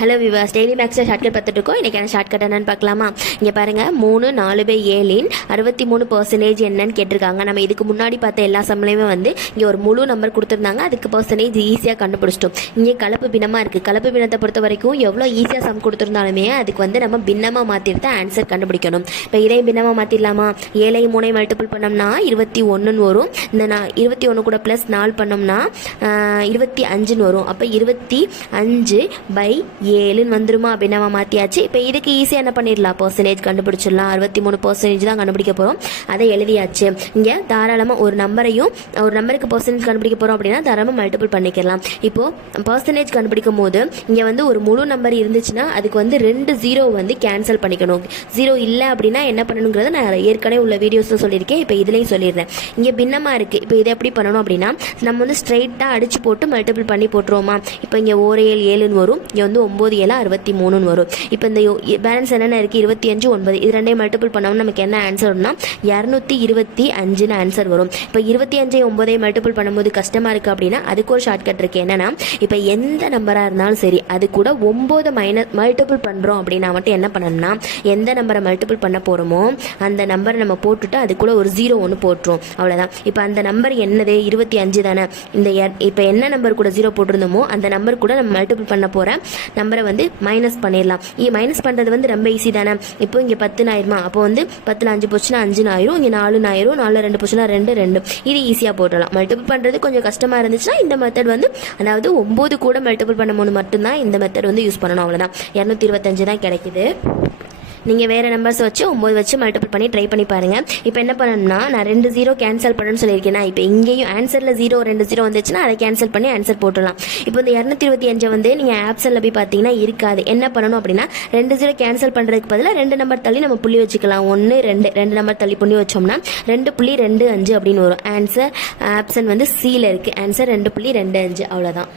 Hello விவாஸ், daily மேக்ஸில் shortcut பார்த்துட்டு இருக்கோம். இன்றைக்கான ஷார்ட்கட் என்னன்னு பார்க்கலாமா? இங்கே பாருங்கள், 3/4/7 63% என்னன்னு கேட்டிருக்காங்க. நம்ம இதுக்கு முன்னாடி பார்த்த எல்லா சம்லையுமே வந்து இங்கே ஒரு முழு நம்பர் கொடுத்துருந்தாங்க, அதுக்கு பர்சன்டேஜ் ஈஸியாக கண்டுபிடிச்சிட்டோம். இங்கே கலப்பு பின்னமாக இருக்குது. கலப்பு பின்னத்தை பொறுத்த வரைக்கும் எவ்வளோ ஈஸியாக சம் கொடுத்துருந்தாலுமே அதுக்கு வந்து நம்ம பின்னமாக மாற்றிட்டு தான் ஆன்சர் கண்டுபிடிக்கணும். இப்போ இதையும் பின்னமாக மாற்றிடலாமா? 7 3 மல்டிபிள் பண்ணோம்னா 21 வரும். இந்த 21 கூட ப்ளஸ் 4 பண்ணோம்னா 25 வரும். அப்போ 25/7 வந்துருமா? அப்படின்னு நம்ம மாற்றியாச்சு. இப்போ இதுக்கு ஈஸியாக என்ன பண்ணிடலாம்? பர்சன்டேஜ் கண்டுபிடிச்சிடலாம். 63% தான் கண்டுபிடிக்க போகிறோம். அதை எழுதியாச்சு. இங்கே தாராளமாக ஒரு நம்பருக்கு பர்சன்டேஜ் கண்டுபிடிக்க போகிறோம் அப்படின்னா தாராளமாக மல்டிபிள் பண்ணிக்கலாம். இப்போது பர்சன்டேஜ் கண்டுபிடிக்கும் போது இங்கே வந்து ஒரு முழு நம்பர் இருந்துச்சுன்னா அதுக்கு வந்து 2 0 வந்து கேன்சல் பண்ணிக்கணும். 0 இல்லை அப்படின்னா என்ன பண்ணணுங்கிறத நான் ஏற்கனவே உள்ள வீடியோஸில் சொல்லியிருக்கேன். இப்போ இதுலேயும் சொல்லிடுறேன். இங்கே பின்னமாக இருக்குது. இப்போ இதை எப்படி பண்ணணும் அப்படின்னா நம்ம வந்து ஸ்ட்ரைட்டாக அடிச்சு போட்டு மல்டிபிள் பண்ணி போட்டுருவோமா? இப்போ இங்கே 1 7 7 வரும். இங்கே வந்து 9 7 63 வரும். இப்போ இந்த பேலன்ஸ் என்னென்ன இருக்குது? 25 9. இது ரெண்டையும் மல்டிபிள் பண்ணோம்னா நமக்கு என்ன ஆன்சர் வரும்னா 225 ஆன்சர் வரும். இப்போ 25 9 மல்டிபிள் பண்ணும்போது கஷ்டமாக இருக்குது அப்படின்னா அதுக்கு ஒரு ஷார்ட்கட் இருக்குது. என்னன்னா, இப்போ எந்த நம்பராக இருந்தாலும் சரி அது கூட 9 மல்டிபிள் பண்ணுறோம் அப்படின்னா மட்டும் என்ன பண்ணணும்னா, எந்த நம்பரை மல்டிபிள் பண்ண போகிறோமோ அந்த நம்பரை நம்ம போட்டுட்டு அது கூட ஒரு 0 ஒன்று போட்டுரும். அவ்வளோதான். இப்போ அந்த நம்பர் என்னது? 25 தானே. இப்போ என்ன நம்பர் கூட 0 போட்டிருந்தோமோ அந்த நம்பர் கூட நம்ம மல்டிபிள் பண்ண போகிற நம்பரை வந்து மைனஸ் பண்ணிடலாம். மைனஸ் பண்ணுறது வந்து ரொம்ப ஈஸி தானே. இப்போ இங்கே 10 ஆயிருமா? அப்போ வந்து 10 5 போச்சுன்னா 5 ஆயிரும். இங்கே 4 ஆயிரும். 4 2 போச்சுன்னா 2 2. இது ஈஸியாக போட்டுடலாம். மல்டிபிள் பண்ணுறது கொஞ்சம் கஷ்டமாக இருந்துச்சுன்னா இந்த மெத்தட் வந்து, அதாவது 9 கூட மல்டிபிள் பண்ணும்போது மட்டும்தான் இந்த மெத்தட் வந்து யூஸ் பண்ணணும். அவ்வளோதான். 225 தான் கிடைக்குது. நீங்கள் வேறு நம்பர்ஸ் வச்சு 9 வச்சு மல்டிபிள் பண்ணி ட்ரை பண்ணி பாருங்கள். இப்போ என்ன பண்ணணும்னா, நான் 2 0 கேன்சல் பண்ணணும்னு சொல்லியிருக்கேன்னா, இப்போ இங்கேயும் ஆன்சரில் 2 0 வந்துச்சுன்னா அதை கேன்சல் பண்ணி ஆன்சர் போட்டுடலாம். இப்போ இந்த 225 வந்து நீங்கள் ஆப்ஷனில் போய் பார்த்தீங்கன்னா இருக்காது. என்ன பண்ணணும் அப்படின்னா 2 0 கேன்சல் பண்ணுறதுக்கு பதிலாக 2 நம்பர் தள்ளி நம்ம புள்ளி வச்சுக்கலாம். 1 2 நம்பர் தள்ளி புள்ளி வச்சோம்னா 2.25 அப்படின்னு வரும். ஆன்சர் ஆப்ஷன் வந்து சியில் இருக்குது. ஆன்சர் 2.25. அவ்வளோதான்.